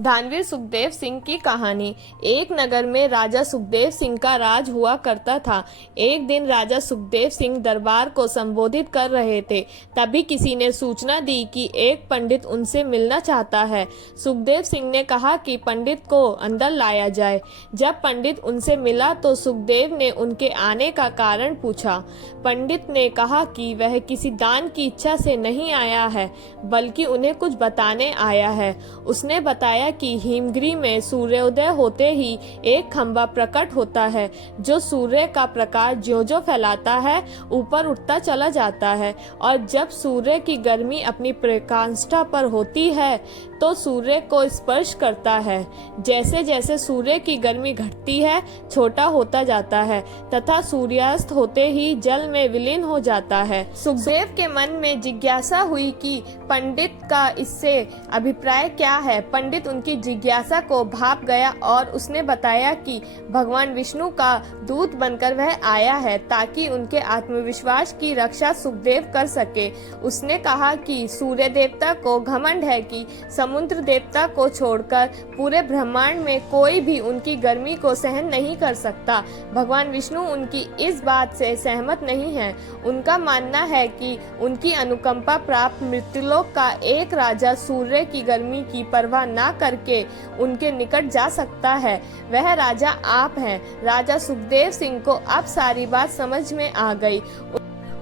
दानवीर सुखदेव सिंह की कहानी। एक नगर में राजा सुखदेव सिंह का राज हुआ करता था। एक दिन राजा सुखदेव सिंह दरबार को संबोधित कर रहे थे, तभी किसी ने सूचना दी कि एक पंडित उनसे मिलना चाहता है। सुखदेव सिंह ने कहा कि पंडित को अंदर लाया जाए। जब पंडित उनसे मिला तो सुखदेव ने उनके आने का कारण पूछा। पंडित ने कहा कि वह किसी दान की इच्छा से नहीं आया है, बल्कि उन्हें कुछ बताने आया है। उसने बताया कि हिमगिरी में सूर्योदय होते ही एक खंभा प्रकट होता है, जो सूर्य का प्रकाश ज्यों-ज्यों फैलाता है ऊपर उठता चला जाता है, और जब सूर्य की गर्मी अपनी प्रकाष्ठा पर होती है तो सूर्य को स्पर्श करता है। जैसे जैसे सूर्य की गर्मी घटती है, छोटा होता जाता है तथा सूर्यास्त होते ही जल में विलीन हो जाता है। सुखदेव के मन में जिज्ञासा हुई कि पंडित का इससे अभिप्राय क्या है। पंडित उनकी जिज्ञासा को भाप गया और उसने बताया कि भगवान विष्णु का दूत बनकर वह आया है ताकि उनके आत्मविश्वास की रक्षा सुखदेव कर सके। उसने कहा कि सूर्य देवता को घमंड है कि समुद्र देवता को छोड़कर पूरे ब्रह्मांड में कोई भी उनकी गर्मी को सहन नहीं कर सकता। भगवान विष्णु उनकी इस बात से सहमत नहीं है। उनका मानना है कि उनकी अनुकंपा प्राप्त मृत्युलोक का एक राजा सूर्य की गर्मी की परवाह न करके उनके निकट जा सकता है। वह राजा आप हैं। राजा सुखदेव सिंह को अब सारी बात समझ में आ गई।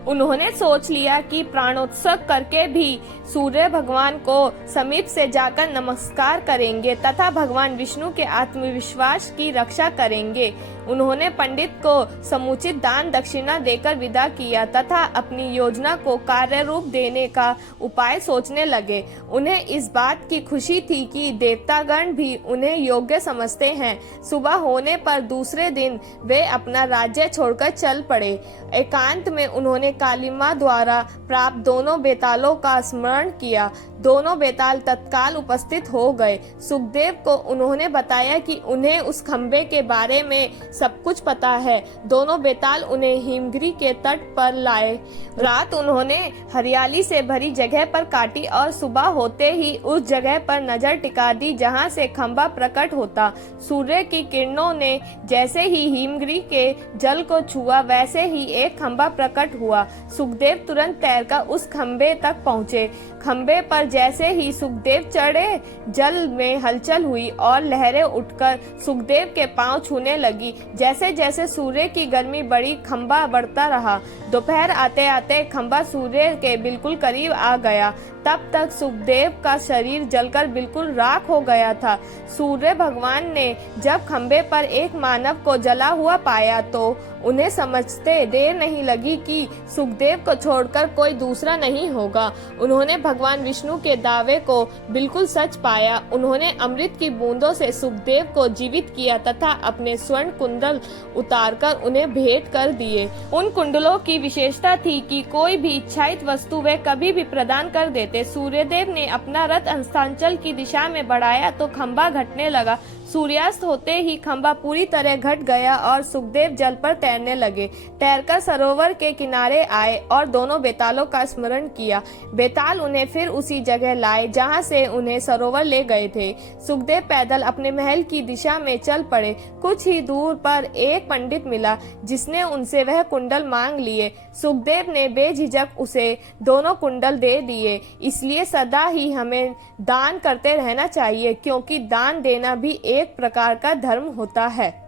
उन्होंने सोच लिया कि प्राणोत्सर्ग करके भी सूर्य भगवान को समीप से जाकर नमस्कार करेंगे तथा भगवान विष्णु के आत्मविश्वास की रक्षा करेंगे। उन्होंने पंडित को समुचित दान दक्षिणा देकर विदा किया तथा अपनी योजना को कार्य रूप देने का उपाय सोचने लगे। उन्हें इस बात की खुशी थी कि देवतागण भी उन्हें योग्य समझते हैं। सुबह होने पर दूसरे दिन वे अपना राज्य छोड़कर चल पड़े। एकांत में उन्होंने काली माँ द्वारा प्राप्त दोनों बेतालों का स्मरण किया। दोनों बेताल तत्काल उपस्थित हो गए। सुखदेव को उन्होंने बताया कि उन्हें उस खंबे के बारे में सब कुछ पता है। दोनों बेताल उन्हें हिमगिरी के तट पर लाए। रात उन्होंने हरियाली से भरी जगह पर काटी और सुबह होते ही उस जगह पर नजर टिका दी जहां से खंबा प्रकट होता। सूर्य की किरणों ने जैसे ही हिमगिरी के जल को छुआ, वैसे ही एक खंबा प्रकट हुआ। सुखदेव तुरंत तैरकर उस खंबे तक पहुँचे। खंबे पर जैसे ही सुखदेव चढ़े, जल में हलचल हुई और लहरें उठकर सुखदेव के पांव छूने लगी। जैसे जैसे सूर्य की गर्मी बढ़ी, खंबा बढ़ता रहा। दोपहर आते आते खंबा सूर्य के बिल्कुल करीब आ गया। तब तक सुखदेव का शरीर जलकर बिल्कुल राख हो गया था। सूर्य भगवान ने जब खंबे पर एक मानव को जला हुआ पाया तो उन्हें समझते देर नहीं लगी कि सुखदेव को छोड़कर कोई दूसरा नहीं होगा। उन्होंने भगवान विष्णु के दावे को बिल्कुल सच पाया। उन्होंने अमृत की बूंदों से सुखदेव को जीवित किया तथा अपने स्वर्ण कुंडल उतारकर उन्हें भेंट कर दिए। उन कुंडलों की विशेषता थी कि कोई भी इच्छाइत वस्तु वे कभी भी प्रदान कर देते। सूर्यदेव ने अपना रथ अस्तांचल की दिशा में बढ़ाया तो खंबा घटने लगा। सूर्यास्त होते ही खंबा पूरी तरह घट गया और सुखदेव जल पर तैरने लगे। तैरकर सरोवर के किनारे आए और दोनों बेतालों का स्मरण किया। बेताल उन्हें फिर उसी जगह लाए जहां से उन्हें सरोवर ले गए थे। सुखदेव पैदल अपने महल की दिशा में चल पड़े। कुछ ही दूर पर एक पंडित मिला जिसने उनसे वह कुंडल मांग लिए। सुखदेव ने बेझिझक उसे दोनों कुंडल दे दिए। इसलिए सदा ही हमें दान करते रहना चाहिए, क्योंकि दान देना भी एक प्रकार का धर्म होता है।